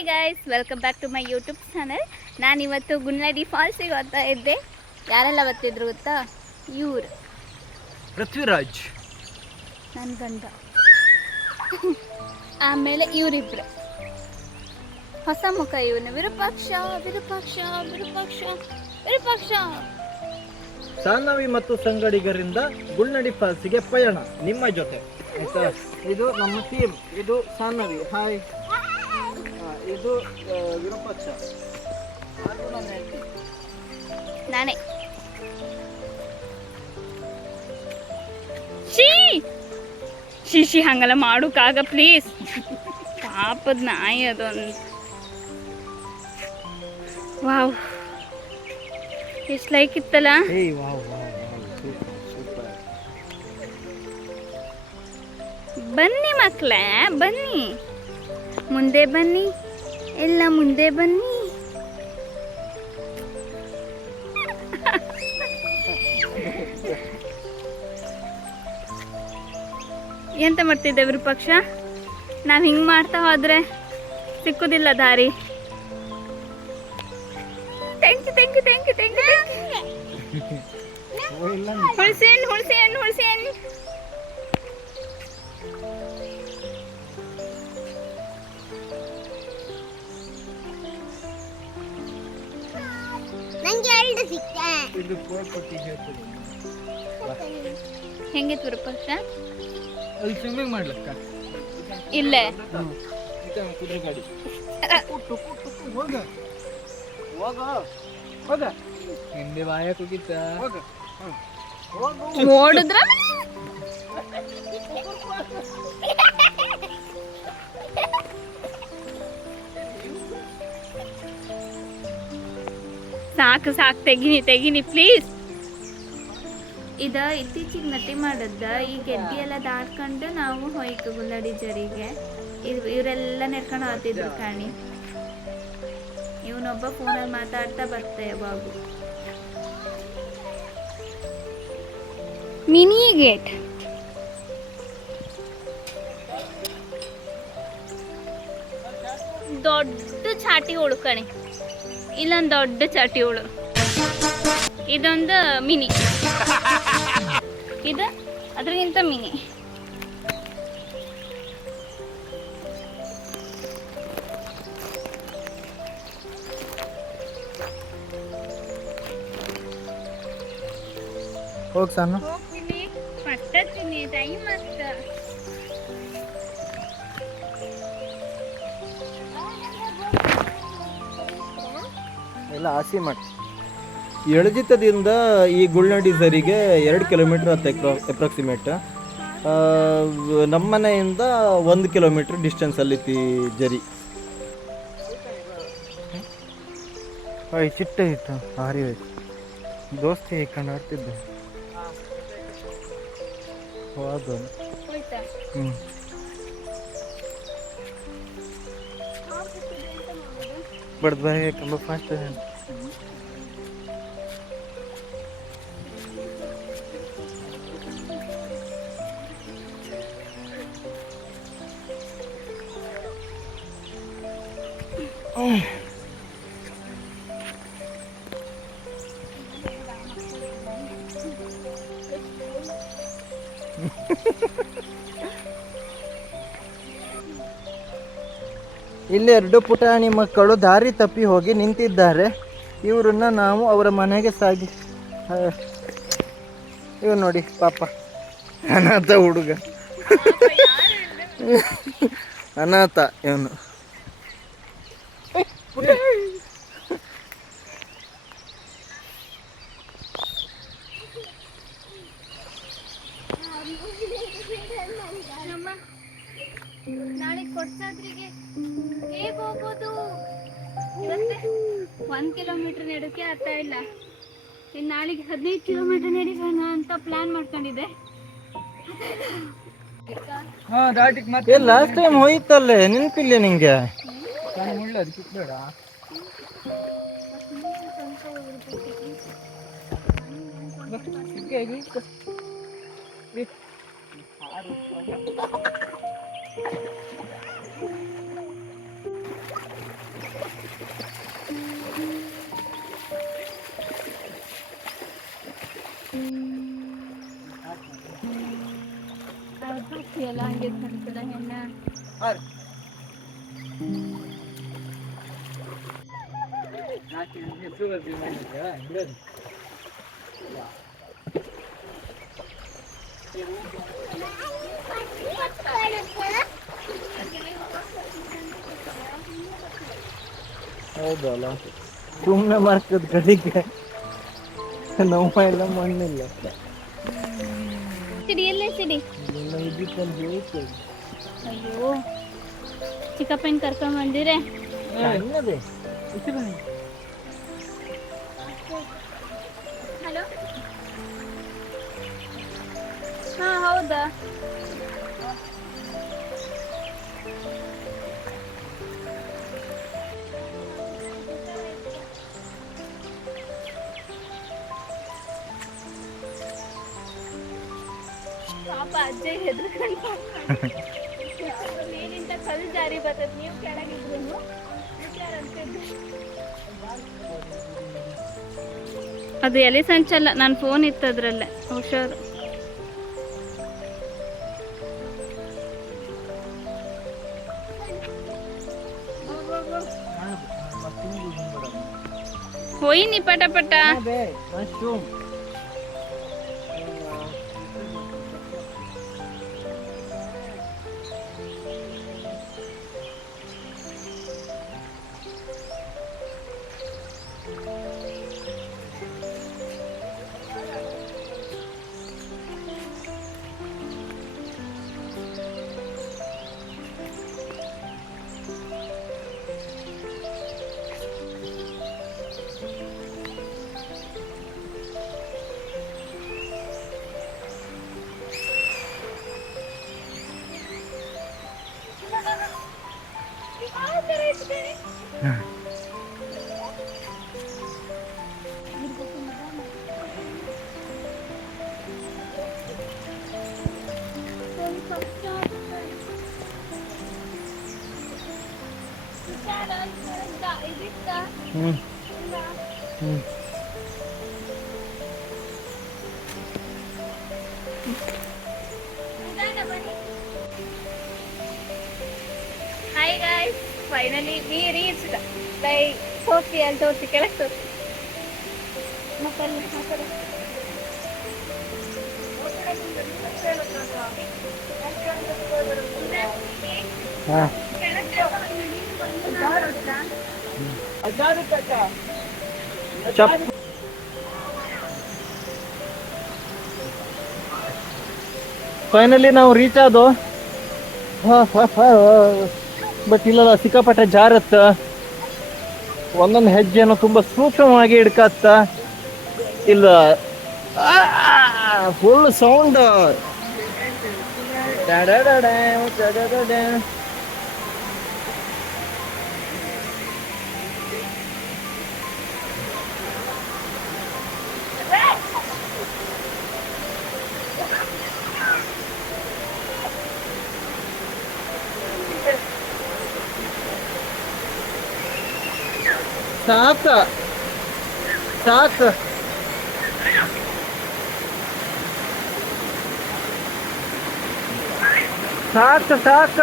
Hi guys, welcome back to my YouTube channel. ನಾನಿವತ್ತು ಗುನ್ನಡಿ ಫಾಲ್ಸಿಗೆ ಹೋಗ್ತಾ ಇದ್ದೆ. ಯಾರೆಲ್ಲ ಬರ್ತಿದ್ರು ಗೊತ್ತಾ? ಇವ್ರು ಪೃಥ್ವಿರಾಜ್, ನನ್ನ ಗಂಡ, ಆಮೇಲೆ ಇವರಿಬ್ರು ಹೊಸ ಮುಖ. ಇವನು ವಿರೂಪಾಕ್ಷ ವಿರೂಪಾಕ್ಷ ವಿರೂಪಾಕ್ಷ ವಿರೂಪಾಕ್ಷ. ಸಾನವಿ ಮತ್ತು ಸಂಗಡಿಗರಿಂದ ಗುಲ್ನಡಿ ಫಾಲ್ಸಿಗೆ ಪಯಣ ನಿಮ್ಮ ಜೊತೆ. ಆಯ್ತಾ? ಇದು ನಮ್ಮ ಟೀಮ್. ಇದು ಸಾನವಿ, ಹಾಯ್. ಇದು ವಿರೂಪಾಕ್ಷ, ನಾನೇ. ಶೀಶಿ ಹಂಗೆಲ್ಲ ಮಾಡೋಕ್ಕಾಗ ಪ್ಲೀಸ್. ಪಾಪದ ನಾಯಿ ಅದೊಂದು. ವಾವ್, ಎಷ್ಟು ಲೈಕ್ ಇತ್ತಲ್ಲ. ಬನ್ನಿ ಮಕ್ಕಳೇ, ಬನ್ನಿ, ಮುಂದೆ ಬನ್ನಿ, ಎಲ್ಲ ಮುಂದೆ ಬನ್ನಿ. ಎಂತ ಮಾಡ್ತಿದ್ದೆ ವಿರೂಪಾಕ್ಷ? ನಾವು ಹಿಂಗೆ ಮಾಡ್ತಾ ಹೋದ್ರೆ ಸಿಕ್ಕುದಿಲ್ಲ ದಾರಿ. Thank you thank you thank you thank you. ಹುಣಸೆ ಹಣ್ಣು ಹುಣಸೆ ಹಣ್ಣು ಹುಣಸೆ ಹಣ್ಣು. ಹೆಂಗಿತ್ತು ವಿರೂಪಾಕ್ಷ? ಅಲ್ಲಿ ಸ್ವಿಮ್ಮಿಂಗ್ ಮಾಡ್ಲಕ್ಕ ಇಲ್ಲೇ ಕುದುರೆ ಗಾಡಿ. ಹೋಗ ಹೋಗ ಹೋಗ, ಹಿಂದೆ ಬಾಯ ಕುಗಿತ. ಹೋಗ ಓಡಿದ್ರ ಸಾಕು ಸಾಕು, ತೆಗಿನಿ ತೆಗಿನಿ ಪ್ಲೀಸ್. ಇದ ಇತ್ತೀಚಿಗೆ ನಟಿ ಮಾಡದ್ದ. ಈ ಗೆದ್ದಿ ಎಲ್ಲ ದಾಟ್ಕೊಂಡು ನಾವು ಹೋಯ್ತು ಗುಲ್ಲಡಿ ಜರಿಗೆ. ಇವರೆಲ್ಲ ನೆರ್ಕೊಂಡು ಹೋಗ್ತಿದ್ರು ಕಾಣಿ. ಇವನೊಬ್ಬ ಫೋನಲ್ಲಿ ಮಾತಾಡ್ತಾ ಬರ್ತೆ ಬಾಬು. Mini gate. ದೊಡ್ಡ ಚಾಟಿ ಹೋಳು ಕಣೆ, ಇಲ್ಲೊಂದು ದೊಡ್ಡ ಚಾಟಿ ಹೋಳು. ಇದೊಂದು ಮಿನಿ, ಇದು ಅದಕ್ಕಿಂತ ಮಿನಿ. ಹೋಗಿ ಸಾನು, ಹೋಗ್ತೀನಿ ಪಟ್ಟ ತಿನ್ನಿ ಟೈಮ್ ಆಗ್ತ. ಎಲ್ಲ ಹಸಿ ಮಾಡಿ. ಎಳಜಿತ್ತದಿಂದ ಈ ಗುಲ್ನಡಿ ಝರಿಗೆ 2 ಕಿಲೋಮೀಟ್ರ್ ಆಗುತ್ತೆ ಅಪ್ರಾಕ್ಸಿಮೇಟ್. ನಮ್ಮ ಮನೆಯಿಂದ 1 ಕಿಲೋಮೀಟ್ರ್ ಡಿಸ್ಟೆನ್ಸಲ್ಲಿತ್ತು ಈ ಜರಿ. ಚಿಟ್ಟ ಇತ್ತು, ಭಾರಿ ಹೋಯ್ತು. ದೋಸ್ತಿ ಹಿಡ್ಕೊಂಡು ಆಡ್ತಿದ್ದೆ. ಹೌದು. ಬಡ್ದು ಬಾಯಿ ತುಂಬ ಫಾಸ್ಟ್. ಇಲ್ಲಿ 2 ಪುಟಾಣಿ ಮಕ್ಕಳು ದಾರಿ ತಪ್ಪಿ ಹೋಗಿ ನಿಂತಿದ್ದಾರೆ. ಇವರನ್ನ ನಾವು ಅವರ ಮನೆಗೆ ಸಾಗಿ. ಇವ್ ನೋಡಿ ಪಾಪ, ಅನಾಥ ಹುಡುಗ, ಅನಾಥ ಇವನು. ನಾಳೆ ಕೊಡ್ಸಾದ್ರಿಗೆ ಹೇಗೆ ಹೋಗೋದು? ಇವತ್ತೆ 1 ಕಿಲೋಮೀಟರ್ ನಡಕ್ಕೆ ಆಗ್ತಾ ಇಲ್ಲ. ಇನ್ನು ನಾಳೆಗೆ 15 ಕಿಲೋಮೀಟರ್ ನಡಿಸೋಣ ಅಂತ ಪ್ಲಾನ್ ಮಾಡ್ಕೊಂಡಿದ್ದೆ. ಲಾಸ್ಟ್ ಟೈಮ್ ಹೋಯ್ತಲ್ಲೇ, ನೆನಪಿಲ್ಲ ನಿಂಗೆ? ಬೇಡ ಹೌದಲ್ಲ, ಸುಮ್ಮನೆ ಮಾಡ್ತದ ಕಡಿಗೆ ನೋವ ಇಲ್ಲ ಮಣ್ಣಿಲ್ಲ. ಸಿಡಿ ಎಲ್ಲೇ ಸಿಡಿ. ಅಯ್ಯೋ ಚಿಕ್ಕಪ್ಪನ ಕರ್ಕೊಂಡ್ ಬಂದಿರೆ. ಹಲೋ, ಹಾ ಹೌದಾ. ಪಾಪ ಅಜ್ಜ ಹೆದರ್ಕೊಂಡು ಮೇಲಿಂದ ಕಲ್ಲು ಜಾರಿ ಬರ್ತದೆ, ನೀವು ಕೆಳಗಿದ್ರು ಅದು ಎಲೆ ಸಂಚಲ್ಲ, ನನ್ನ ಫೋನ್ ಇತ್ತು ಅದ್ರಲ್ಲೇ, ಹುಷಾರು. ಹೋಯ್ನಿ ಪಟ ಪಟ. Hi guys, finally we reached. Like ತೋರಿಸಿ ಕೆಳಗೆ ತೋರಿಸಿ. ಫೈನಲಿ ನಾವು ರೀಚ್ ಆದೋ. ಬಟ್ ಇಲ್ಲಲ್ಲ, ಸಿಕ್ಕಾಪಟ್ಟೆ ಜಾರತ್ತ, ಒಂದೊಂದು ಹೆಜ್ಜೆನೂ ತುಂಬಾ ಸೂಕ್ಷ್ಮವಾಗಿ ಹಿಡ್ಕತ್ತ. ಇಲ್ಲ ಫುಲ್ ಸೌಂಡ್. ಸಾಕ ಸಾಕ ಸಾಕ ಸಾಕ.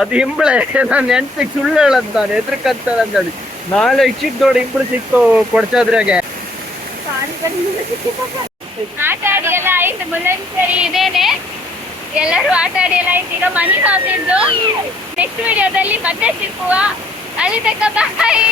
ಅದು ಇಂಬಳೆ. ನಾನು ನೆನ್ಪಿಗೆ ಸುಳ್ಳು ಹೇಳದ್, ನಾನು ಎದ್ರಕಂತಾರ ಅಂತೇಳಿ. ನಾಳೆ ಚಿಕ್ಕದೋಡು ಇಂಬಳು ಸಿಕ್ಕು ಕೊಡ್ಚಾದ್ರಾಗೆ ಆಟ ಆಡಿ ಎಲ್ಲ ಆಯ್ತು. ಮುಳ್ಳಂಚೇರಿ ಇದೇನೆ, ಎಲ್ಲರೂ ಆಟ ಆಡಿ ಎಲ್ಲ ಆಯ್ತು. ಈಗ ಮನೆ ಹೋಗಿದ್ದು. ನೆಕ್ಸ್ಟ್ ವಿಡಿಯೋದಲ್ಲಿ ಮತ್ತೆ ಸಿಕ್ಕುವ. ಅಲ್ಲಿ ತನಕ ಬಾಯ್.